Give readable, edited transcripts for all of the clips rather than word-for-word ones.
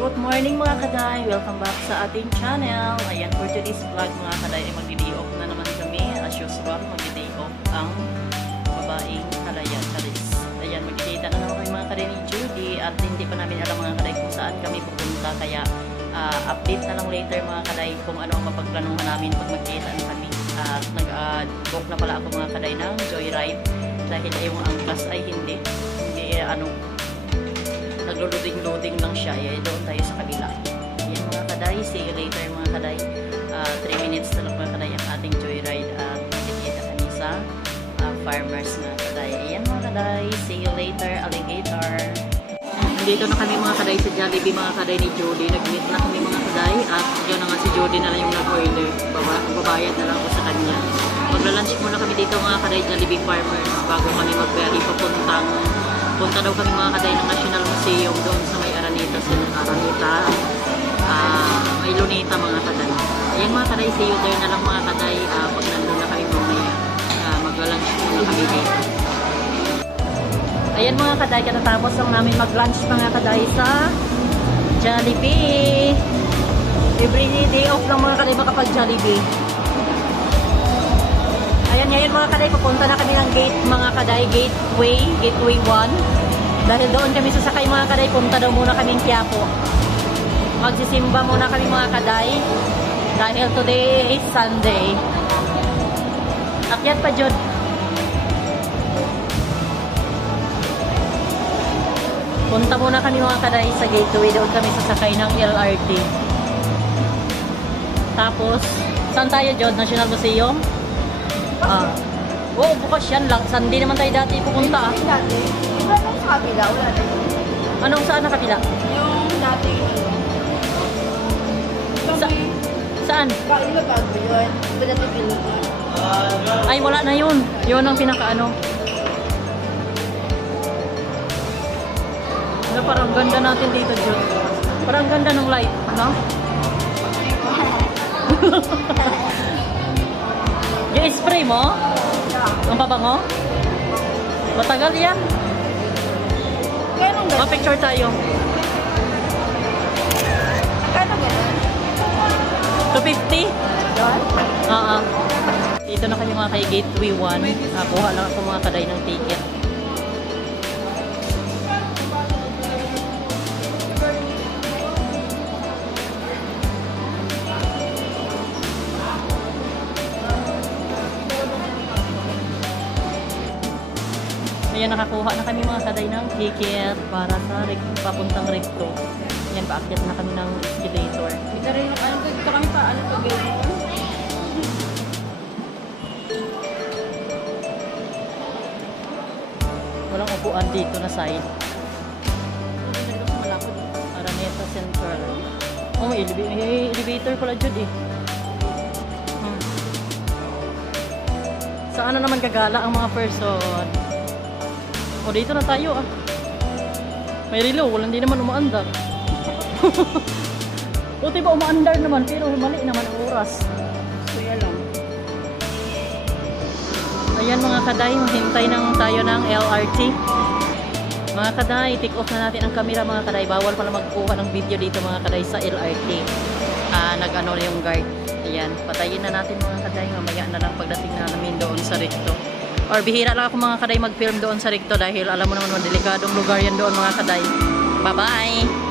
Good morning mga kaday! Welcome back sa ating channel. Ayan, for today's vlog mga kaday ay mag-day off na naman kami. As usual, mag-day off ang babaeng kalaya Charis. Ayan, magkikita na naman kami mga kaday ni Judy at hindi pa namin alam mga kaday kung saan kami pupunta. Kaya update na lang later mga kaday kung ano ang mapagplanuhan namin pag magkita na kami. At nag-book na pala ako mga kaday ng joyride dahil yung angkas ay hindi naglo-loading lang siya. Doon tayo sa kabila. Yan mga kaday, see you later mga kaday. 3 minutes na lang mga kaday ang ating joyride at magkikita kami sa farmers mga kaday. Ayan mga kaday, see you later alligator. Nandito na kami mga kaday sa Jollibee mga kaday ni Judy. Nag-meet na kami mga kaday at yun na nga si Judy na lang yung nag-order. Babayad na lang ako sa kanya. Magla-lunch muna kami dito mga kaday Jollibee farmers bago kami mag-ferry punta daw kami mga kaday ng National Museum doon sa may Araneta, may Luneta mga kaday. Ayan mga kaday, see you there na lang mga kaday pag nandun na kami mamaya. Magla-lunch muna kami dito. Ayan mga kaday, katatapos lang namin mag-lunch mga kaday sa Jollibee. Every day off lang mga kaday makapag-Jollibee. Ayan ngayon mga kaday, pupunta na kami ng gate mga kaday, gateway 1. Dahil doon kami sasakay mga kaday, punta daw muna kami ng Quiapo. Magsisimba muna kami mga kaday dahil today is Sunday. Akyat pa Jod. Punta muna kami mga kaday sa gateway, doon kami sasakay ng LRT. Tapos, saan tayo Jod? National Museum? Oo, bukas yan lang. Sunday naman tayo dati pupunta. Dati? Iba nung sa kabila, wala na yun. Anong saan na kabila? Yung dati Saan? Iba bago yun. Iba dati bilugan. Ay, wala na yun. Yun ang pinaka-ano. Parang ganda natin dito, Jun. Parang ganda ng light, no? Yung spray mo? Ang pabango? Matagal yan. Kaya nung gano'n? Picture tayo. Kaya nung gano'n? 250? Doon? Oo. Dito na kami mga kay Gateway 1. Nakuha lang ako mga kaday ng ticket. Ayan, nakakuha na kami mga kaday ng ticket para sa papuntang recto. Ayan, paakyat na kami ng escalator. Dito rin, dito kami pa, to gate? Walang upuan dito na side. Araneta Central. Oh, may elevator pala dyan eh. Saan na naman gagala ang mga person? O, dito na tayo ah. May relo, walang di naman umaandar. O, diba umaandar naman, pero mali naman ang oras. Kuya lang. Ayan mga kaday, hintay nang tayo ng LRT. Mga kaday, take off na natin ang camera mga kaday. Bawal pala magkuha ng video dito mga kaday sa LRT. Nag-ano yung guard. Ayan, patayin na natin mga kaday. Mamaya na lang pagdating na namin doon sa recto. Or bihira lang ako mga kaday mag-film doon sa recto dahil alam mo naman delikadong lugar yan doon mga kaday. Bye-bye!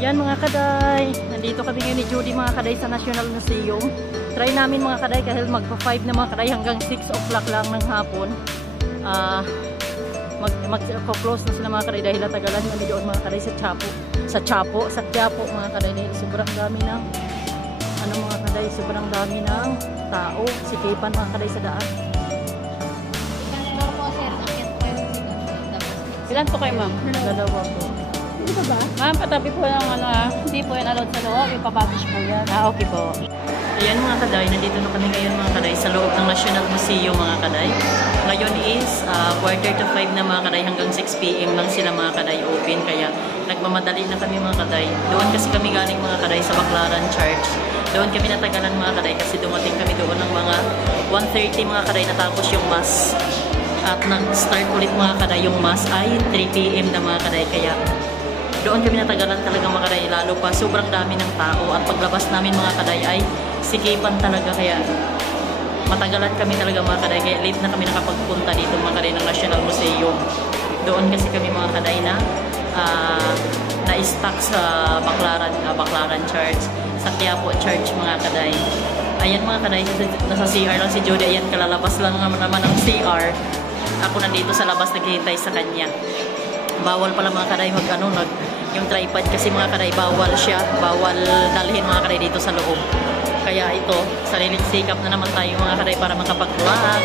Yan mga kaday, nandito kami ngayon ni Judy mga kaday sa National Museum. Try namin mga kaday kahit magpa-5 na mga kaday hanggang 6 o'clock lang ng hapon. Mag-close na sila mga kaday dahil natagalan kami doon mga kaday sa Quiapo mga kaday dahil sobrang dami ng mga kaday, sobrang dami ng tao, sikipan mga kaday sa daan. Ilan po kayo, ma'am? Dalawa po. Hindi pa ba? Ma'am, patabi po ng Hindi po yan allowed sa loob. Yung papackage po yan. okay po. Ayan mga kaday, nandito na kami ngayon mga kaday sa loob ng National Museum mga kaday. Ngayon is 4:45 na mga kaday, hanggang 6 PM lang sila mga kaday open. Kaya nagmamadali na kami mga kaday. Doon kasi kami galing mga kaday sa Baclaran Church. Doon kami natagalan mga kaday kasi dumating kami doon ng mga 1:30 mga kaday, natapos yung mass. At nag-start ulit mga kaday yung mass ay 3 PM na mga kaday. Kaya doon kami natagalan talaga mga kaday, lalo pa sobrang dami ng tao at paglabas namin mga kaday ay sikipan talaga, kaya matagalan kami talaga mga kaday, kaya late na kami nakapagpunta dito mga kaday ng National Museum. Doon kasi kami mga kaday na-stuck sa Baclaran Church, sa Quiapo Church mga kaday. Ayan mga kaday, nasa CR lang si Jody, ayan kalalabas lang naman ng CR. Ako nandito sa labas naghihintay sa kanya. Bawal pala mga kaday yung tripod kasi mga kaday, bawal dalhin mga kaday dito sa loob. Kaya ito, sariling sikap na naman tayo mga kaday para makapag-vlog.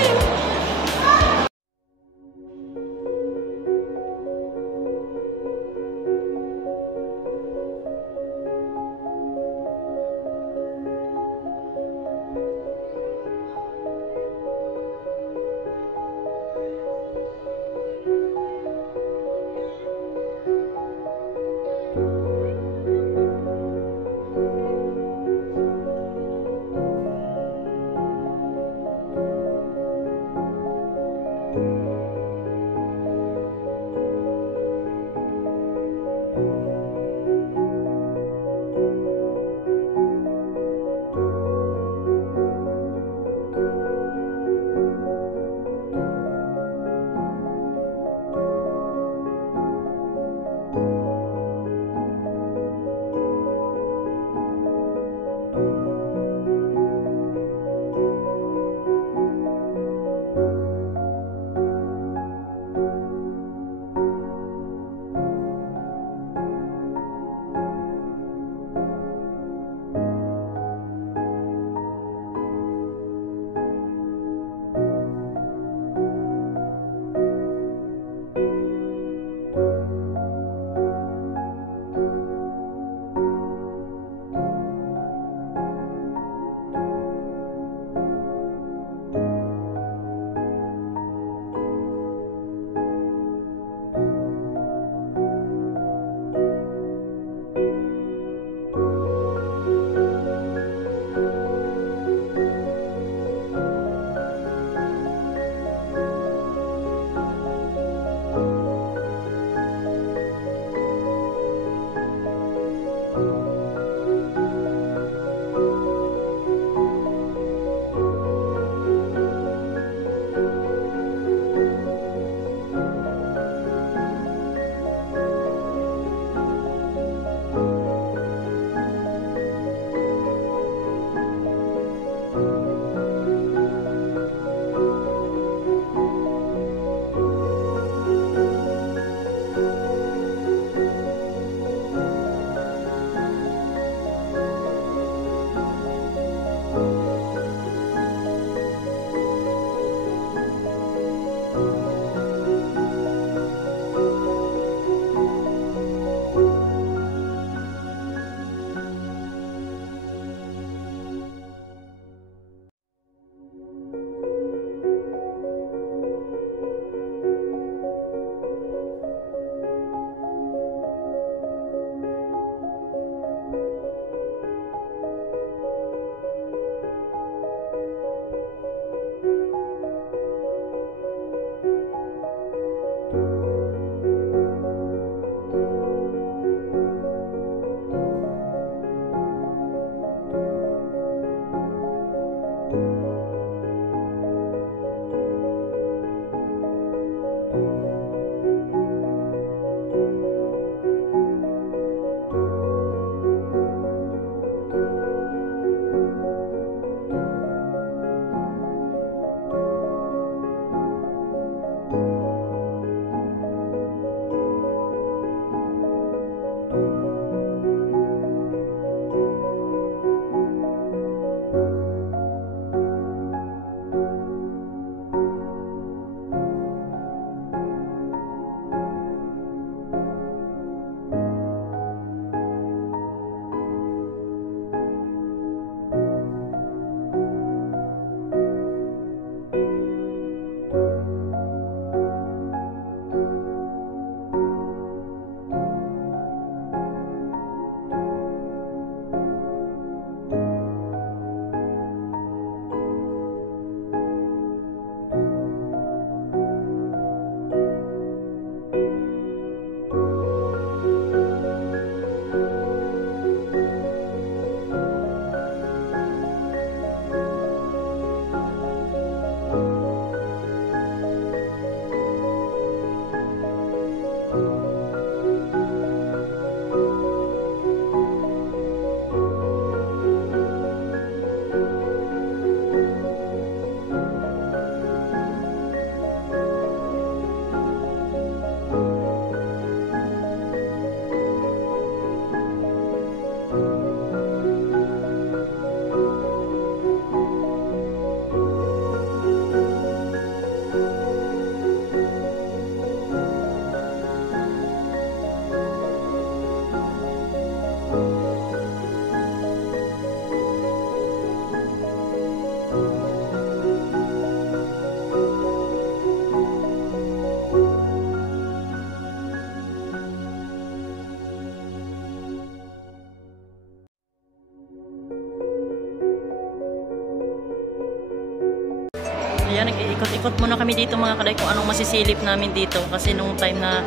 Ikot-ikot muna kami dito mga kaday kung anong masisilip namin dito. Kasi nung time na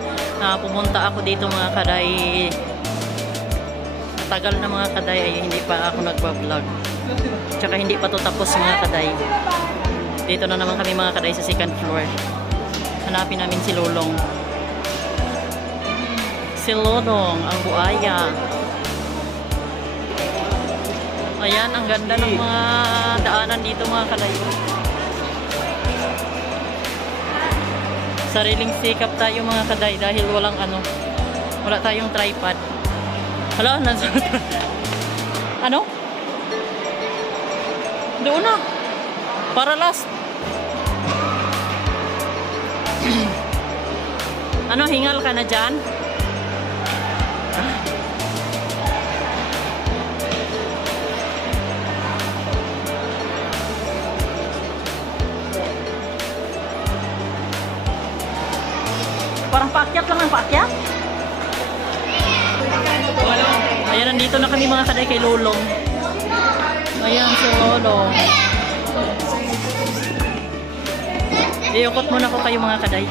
pumunta ako dito mga kaday, tagal na mga kaday ay hindi pa ako nagpa-vlog. Tsaka hindi pa to tapos mga kaday. Dito na naman kami mga kaday sa second floor. Hanapin namin si Lolong. Si Lolong, ang buaya. Ayan, ang ganda ng mga daanan dito mga kaday. Sariling sikap tayo mga kaday dahil wala tayong tripod. Hala, ano? Doon na. Para last. Ano, hingal ka na dyan? Parang paakyat lang ang paakyat. Ayan, nandito na kami mga kaday kay Lolong. Ayan si Lolong. Iukot muna ko kayo mga kaday.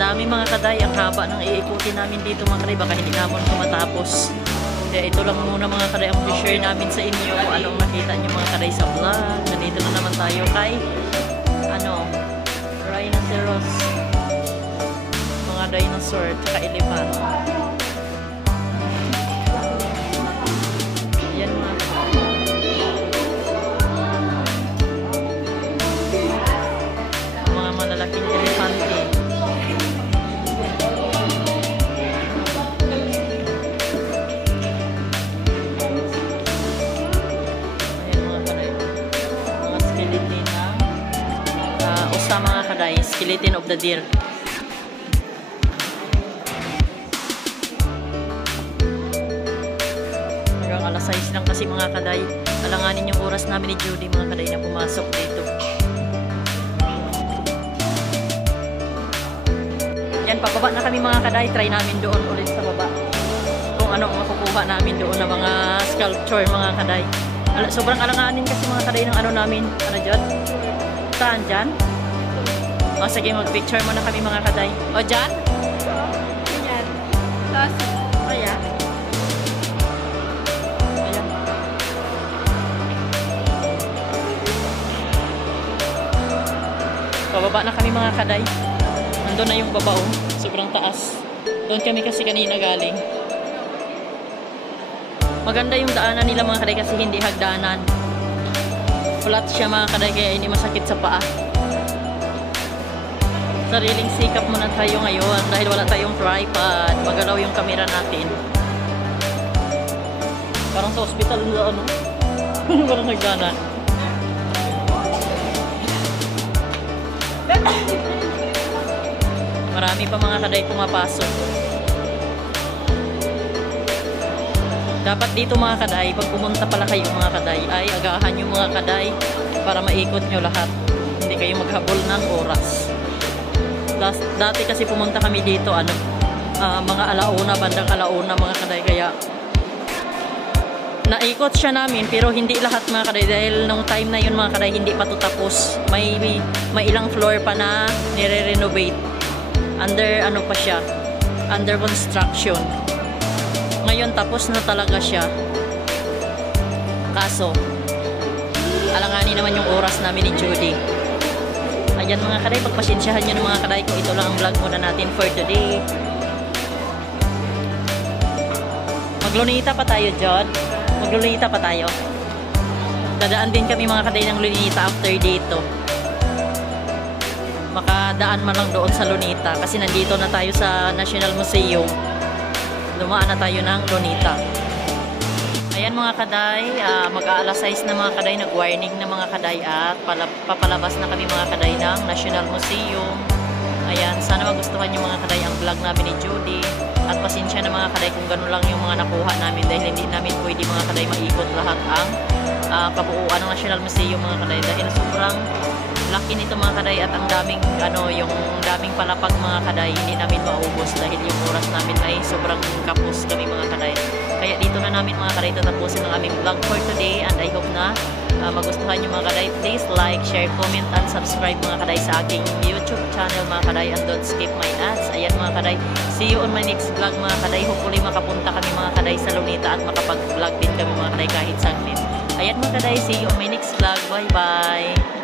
dami mga kaday, ang haba ng iikutin namin dito mga kaday, baka hindi naman ito matapos. Kaya ito lang muna mga kaday ang share namin sa inyo kung anong nakita nyo mga kaday sa vlog. Nandito na naman tayo kay rhinoceros, mga dinosaur, tsaka elephant. Yan mga malalaking elefante. Mga kaday, skeleton of the deer. Hanggang alas 6 lang kasi mga kaday. Alanganin yung oras namin ni Judy mga kaday na pumasok dito. Yan, pababa na kami mga kaday. Try namin doon ulit sa baba kung ano makukuha namin doon na mga sculpture mga kaday. Sobrang alanganin kasi mga kaday ng ano namin. Ano dyan? Saan dyan? O sige, mag-picture muna kami mga kaday. O dyan? Ayan. Tapos, Ayan. Ayan. Pababa na kami mga kaday. Nandun na yung babaw. Sobrang taas. Doon kami kasi kanina galing. Maganda yung daanan nila mga kaday kasi hindi hagdanan. Flat siya mga kaday kaya hindi masakit sa paa. Sariling sikap muna tayo ngayon dahil wala tayong tripod. Magalaw yung camera natin. Parang sa hospital na ano. Parang nagdana. Marami pa mga kaday pumapasok. Dapat dito mga kaday, pag pumunta pala kayo mga kaday, ay agahan yung mga kaday para maikot nyo lahat. Hindi kayo maghabol ng oras. Dati kasi pumunta kami dito mga alauna, bandang alauna mga kaday, kaya naikot siya namin pero hindi lahat mga kaday dahil nung time na yun mga kaday hindi pa to tapos, may ilang floor pa na nire-renovate, under pa siya, under construction. Ngayon tapos na talaga siya, kaso alanganin naman yung oras namin ni Judy. Ayan mga kaday, pagpasensyahan nyo ng mga kaday kung ito lang ang vlog muna natin for today. Maglunita pa tayo, Jod. Maglunita pa tayo. Dadaan din kami mga kaday ng Lunita after dito. Makadaan man lang doon sa Lunita kasi nandito na tayo sa National Museum. Dumaan na tayo ng Lunita. Ayan mga kaday, mag-aalas 6 na mga kaday, nag-warning na mga kaday at papalabas na kami mga kaday ng National Museum. Ayan, sana magustuhan yung mga kaday ang vlog namin ni Judy. At pasensya na mga kaday kung gano'n lang yung mga nakuha namin dahil hindi namin pwede mga kaday maikot lahat ang kabuuan ng National Museum mga kaday dahil sobrang laki nito mga kaday at ang daming yung daming palapag mga kaday, hindi namin maubos dahil yung oras namin ay sobrang kapos kami mga kaday. Kaya dito na namin mga kaday tatapusin ang aming vlog for today and I hope na magustuhan nyo mga kaday. Please like, share, comment and subscribe mga kaday sa aking YouTube channel mga kaday and don't skip my ads. Ayan mga kaday, see you on my next vlog mga kaday. Hopefully makapunta kami mga kaday sa Lunita at makapag-vlog din kami mga kaday kahit saglit. Ayan mga kaday, see you on my next vlog. Bye bye!